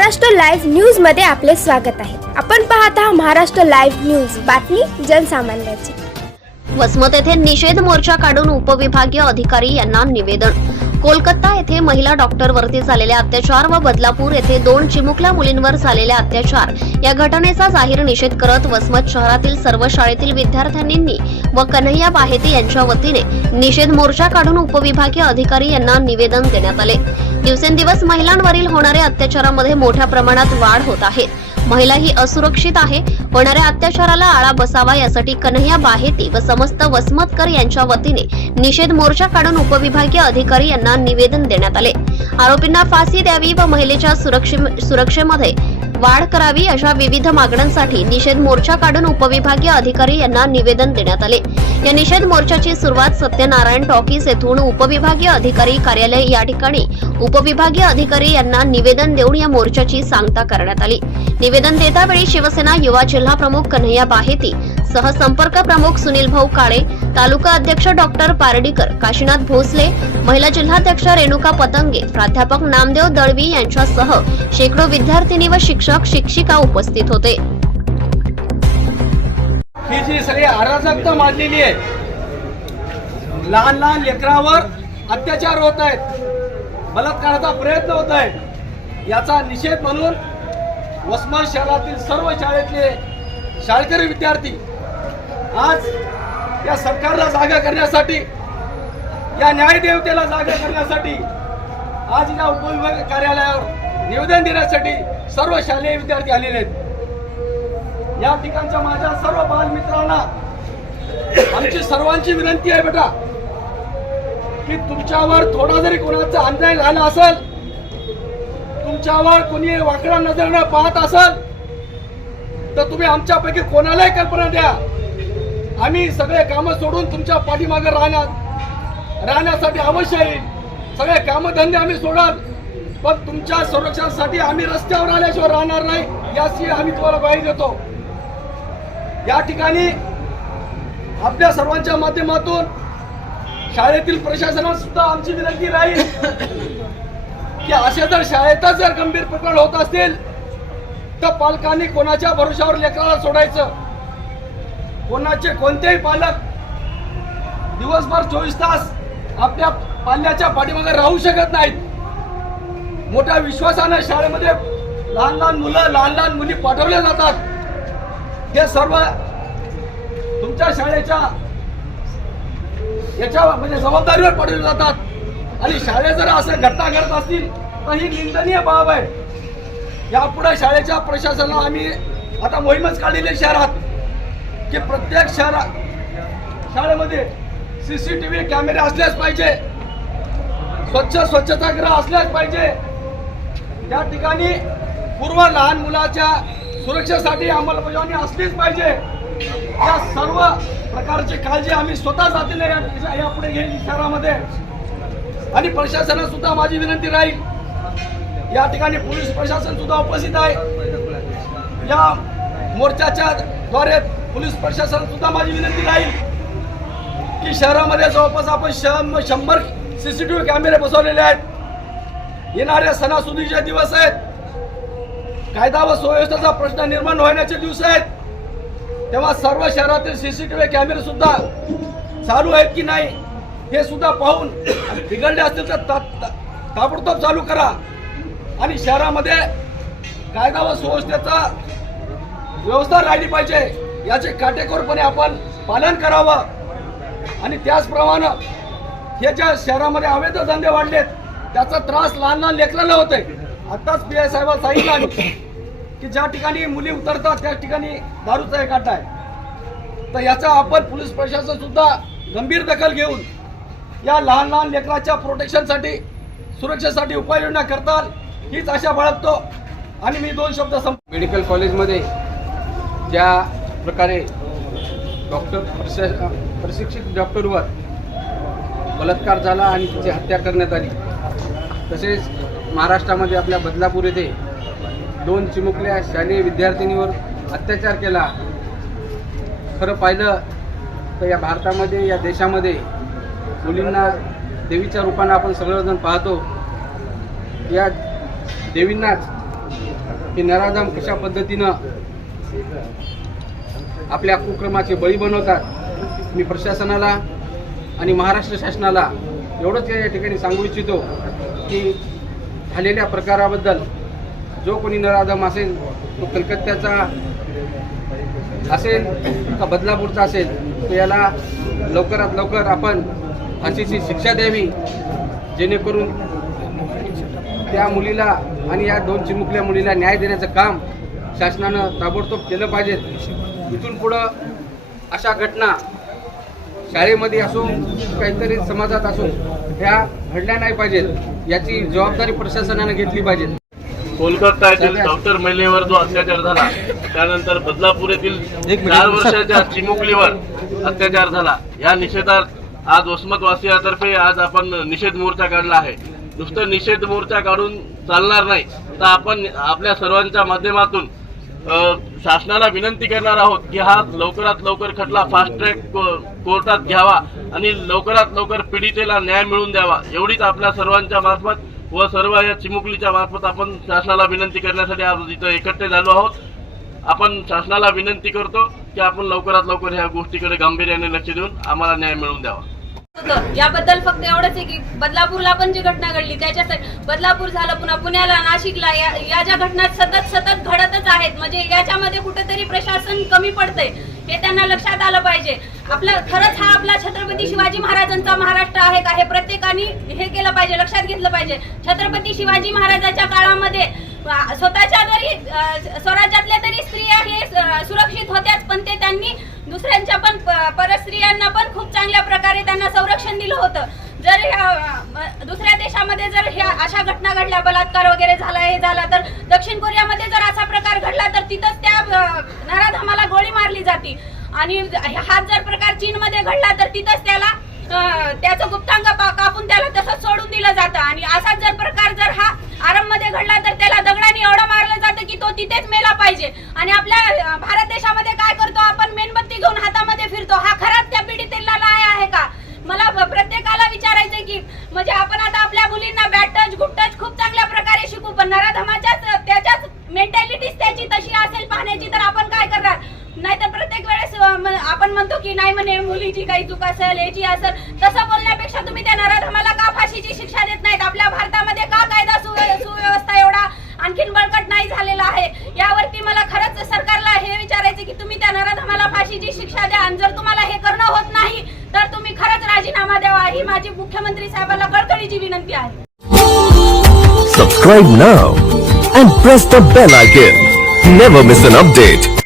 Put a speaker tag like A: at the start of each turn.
A: Maharashtra live न्यूजमध्ये आपले स्वागत आहे. आपण पाहत आहात महाराष्ट्र लाईव्ह न्यूज. बातमी जनसामान्याची.
B: वसमत येथे निषेध मोर्चा काढून उपविभागीय अधिकारी यांना निवेदन कोलकाता येथे महिला डॉक्टरवरती झालेले अत्याचार व बदलापूर येथे दोन चिमुकल्या मुलींवर झालेले अत्याचार. या घटनेचा जाहीर निषेध करत वसमत शहरातील सर्व शाळेतील विद्यार्थ्यांनी व कन्हैया बाहेते यांच्या वतीने निषेध मोर्चा काढून उपविभागीय अधिकारी यांना निवेदन देण्यात आले. दिवसेंदिवस महिलांवरील होणाऱ्या अत्याचारामध्ये मोठ्या प्रमाणात वाढ होत आहे. महिला ही असुरक्षित आहे. होणाऱ्या अत्याचाराला आळा बसावा यासाठी कन्हैया बाहेती व समस्त वसमतकर यांच्या वतीने निषेध मोर्चा काढून उपविभागीय अधिकारी यांना निवेदन देण्यात आले. आरोपींना फाशी द्यावी व महिलेच्या सुरक्षे सुरक्षेमध्ये वाढ करावी अशा विविध मागण्यांसाठी निषेध मोर्चा काढून उपविभागीय अधिकारी यांना निवेदन देण्यात आले. या निषेध मोर्चाची सुरुवात सत्यनारायण टॉकीज येथून उपविभागीय अधिकारी कार्यालय या ठिकाणी उपविभागीय अधिकारी यांना निवेदन देऊन या मोर्चाची सांगता करण्यात आली. निवेदन देतावेळी शिवसेना युवा जिल्हा प्रमुख कन्हैया बाहेती सहसंपर्क प्रमुख सुनील भाऊ काळे तालुका अध्यक्ष डॉक्टर पारडीकर काशीनाथ भोसले महिला जिल्हाध्यक्ष रेणुका पतंगे प्राध्यापक नामदेव दळवी यांच्यासह शेकडो विद्यार्थिनी व शिक्षक शिक्षिका उपस्थित होते.
C: ही जी सगळी अराजकता मांडलेली आहे लहान लहान लेकरावर अत्याचार होत आहेत बलात्काराचा प्रयत्न होत आहे याचा निषेध म्हणून वसमत शहरातील सर्व शाळेतले शाळकरी विद्यार्थी आज या सरकारला जागा करण्यासाठी या न्यायदेवतेला जागा करण्यासाठी आज या उपविभाग कार्यालयावर निवेदन देण्यासाठी सर्व शालेय विद्यार्थी आलेले आहेत. या ठिकाणच्या माझ्या सर्व बालमित्रांना आमची सर्वांची विनंती आहे बेटा की तुमच्यावर थोडा जरी कोणाचा अन्याय झाला असेल तुमच्यावर कोणी वाकडा नजरेनं पाहत असेल तर तुम्ही आमच्यापैकी कोणालाही कल्पना द्या. आम्ही सगळे कामं सोडून तुमच्या पाठीमागे राहण्यात राहण्यासाठी अवश्य येईल. सगळे कामधंदे आम्ही सोडाल पण तुमच्या संरक्षणासाठी आम्ही रस्त्यावर आल्याशिवाय राहणार नाही याची आम्ही तुम्हाला ग्वाही देतो. या ठिकाणी आपल्या सर्वांच्या माध्यमातून शाळेतील प्रशासनात सुद्धा आमची विनंती राहील की असे जर शाळेतच जर गंभीर प्रकरण होत असतील तर पालकांनी कोणाच्या भरोशावर लेकराला सोडायचं? कोणाचे कोणतेही पालक दिवसभर चोवीस तास आपल्या पाल्याच्या पाठीमागे राहू शकत नाहीत. मोठ्या विश्वासानं शाळेमध्ये लहान लहान मुलं लहान लहान मुली पाठवल्या जातात. हे सर्व तुमच्या शाळेच्या याच्या म्हणजे जबाबदारीवर पाठवले जातात. आणि शाळेत जर असं घटना घडत असतील तर ही निंदनीय बाब आहे. यापुढे शाळेच्या प्रशासनाला आम्ही आता मोहीमच काढलेली शहरात. की प्रत्येक शहरा शाळेमध्ये सी सी टी व्ही कॅमेरे असल्याच पाहिजे. स्वच्छ स्वच्छतागृह असल्याच पाहिजे. त्या ठिकाणी पूर्व लहान मुलाच्या सुरक्षेसाठी अंमलबजावणी असलीच पाहिजे. या सर्व प्रकारची काळजी आम्ही स्वतः जातीने यापुढे घेईल शहरामध्ये. आणि प्रशासनात सुद्धा माझी विनंती राहील. या ठिकाणी पोलीस प्रशासन सुद्धा उपस्थित आहे. या मोर्चाच्या द्वारे पोलीस प्रशासन सुद्धा माझी विनंती राहील की शहरामध्ये जवळपास आपण शं- शंभर सीसीटीव्ही कॅमेरे बसवलेले आहेत. येणाऱ्या सणासुदीचे दिवस आहेत. कायदा व सुव्यवस्थेचा प्रश्न निर्माण होण्याचे दिवस आहेत. तेव्हा सर्व शहरातील सीसीटीव्ही कॅमेरे सुद्धा चालू आहेत की नाही हे सुद्धा पाहून बिघडले असतील तर ता- ताबडतोब चालू करा. आणि शहरामध्ये कायदा व सुव्यवस्थेचा व्यवस्था राहिली पाहिजे. याचे काटेकोरपणे आपण पालन करावं. आणि त्याचप्रमाणे हे ज्या शहरामध्ये अवैध धंदे वाढलेत त्याचा त्रास लहान लहान लेखलेला होते आत्ताच पी आय साहेबांना सांगितलं की ज्या ठिकाणी मुली उतरतात त्या ठिकाणी दारूचा एक अड्डा आहे. तर याचा आपण पोलीस प्रशासन सुद्धा गंभीर दखल घेऊन या लहान लहान लेकराच्या प्रोटेक्शनसाठी सुरक्षेसाठी उपाययोजना करताल हीच आशा बाळगतो. आणि मी दोन शब्द संप
D: मेडिकल कॉलेजमध्ये ज्या प्रकारे डॉक्टर प्रशा प्रशिक्षित डॉक्टरवर बलात्कार झाला आणि तिची हत्या करण्यात आली तसेच महाराष्ट्रामध्ये आपल्या बदलापूर येथे दोन चिमुकल्या शालेय विद्यार्थिनीवर अत्याचार केला. खरं पाहिलं तर या भारतामध्ये या देशामध्ये मुलींना देवीच्या रूपानं आपण सगळेजण पाहतो. या देवींनाच हे नराधम कशा पद्धतीनं आपल्या कुक्रमाचे बळी बनवतात. मी प्रशासनाला आणि महाराष्ट्र शासनाला एवढंच या ठिकाणी सांगू इच्छितो की झालेल्या प्रकाराबद्दल जो कोणी नराधम असेल तो कलकत्त्याचा असेल का बदलापूरचा असेल तर याला लवकरात लवकर आपण फाशीची शिक्षा द्यावी जेणेकरून त्या मुलीला आणि या दोन चिमुकल्या मुलीला न्याय देण्याचं काम शासनानं ताबडतोब केलं पाहिजे. इथून पुढं अशा घटना शाळेमध्ये असो काहीतरी समाजात असो ह्या घडल्या नाही पाहिजेत. याची जबाबदारी प्रशासनानं घेतली पाहिजे.
E: कोलकाता येथील डॉक्टर महिलेवर जो अत्याचार झाला त्यानंतर बदलापूर येथील चार वर्षाच्या चिमुकलीवर अत्याचार झाला. या निषेधात आज वसमत वासियातर्फे आज आपण निषेध मोर्चा काढला आहे. नुसतं निषेध मोर्चा काढून चालणार नाही. तर आपण आपल्या सर्वांच्या माध्यमातून शासनाला विनंती करणार आहोत की हा लवकरात लवकर खटला फास्ट ट्रॅक कोर्टात घ्यावा आणि लवकरात लवकर पीडितेला न्याय मिळवून द्यावा. एवढीच आपल्या सर्वांच्या मार्फत व सर्व या चिमुकलीच्या मार्फत आपण शासनाला विनंती करण्यासाठी आज इथं एकत्र झालो आहोत. आपण शासनाला विनंती करतो की आपण लवकरात लवकर ह्या गोष्टीकडे गांभीर्याने लक्ष देऊन आम्हाला न्याय मिळवून द्यावा.
F: होतं. याबद्दल फक्त एवढंच आहे की बदलापूरला पण जी घटना घडली त्याच्यासाठी बदलापूर झालं पुन्हा पुण्याला नाशिकला या या ज्या घटना सतत सतत घडतच आहेत म्हणजे याच्यामध्ये कुठेतरी प्रशासन कमी पडतंय हे त्यांना लक्षात आलं पाहिजे. आपलं खरंच हा आपला छत्रपती शिवाजी महाराजांचा महाराष्ट्र आहे का? हे प्रत्येकाने हे केलं पाहिजे लक्षात घेतलं पाहिजे. छत्रपती शिवाजी महाराजांच्या काळामध्ये स्वतःच्या जरी स्वराज्यातल्या तरी स्त्रिया हे सुरक्षित होत्याच पण ते त्यांनी दुसऱ्यांच्या पण प- परस्त्रियांना पण खूप चांगल्या प्रकारे त्यांना संरक्षण दिलं होतं. जर दुसऱ्या देशामध्ये जर ह्या अशा घटना घडल्या बलात्कार वगैरे झाला हे झाला तर दक्षिण कोरियामध्ये जर असा प्रकार घडला तर तिथंच त्या नराधामाला नराधमाला गोळी मारली जाते. आणि हाच जर प्रकार चीनमध्ये घडला तर तिथंच त्याला त्याचं गुप्तांग कापून त्याला तसंच सोडून दिलं जातं. आणि असाच जर प्रकार जर हा आरबमध्ये घडला तर त्याला दगडाने एवढं मारलं जातं की तो तिथेच मेला पाहिजे. आणि आपल्या भारत देशामध्ये काय करतो आपण मेणबत्ती घेऊन हातामध्ये फिरतो हा खराच त्या पीडितेला न्याय आहे का मला ब- प्रत्येकाला विचारायचंय की म्हणजे आपण आता आपल्या मुलींना बॅट टच गुड टच खूप चांगल्या प्रकारे शिकू. पण नराधमाच्याच त्याच्याच मेंटॅलिटीज त्याची तशी असेल पाहण्याची तर आपण काय करणार? नाहीतर प्रत्येक वेळेस आपण म्हणतो की नाही म्हणे मुलीची काही चूक असेल याची असेल. तसं बोलण्यापेक्षा तुम्ही त्या नराधमाला का फाशीची शिक्षा देत नाहीत? आपल्या भारतामध्ये का कायदा सुव्यवस्था एवढा आणखीन बळकट नाही झालेला आहे? यावरती मला खरंच सरकारला हे विचारायचं की तुम्ही त्या नराधमाला फाशीची शिक्षा द्या. आणि जर तुम्हाला हे करणं होत नाही राजीनामा द्यावा ही माझी मुख्यमंत्री साहेबांना कडकडीची विनंती आहे
G: subscribe now and press the bell icon never miss an update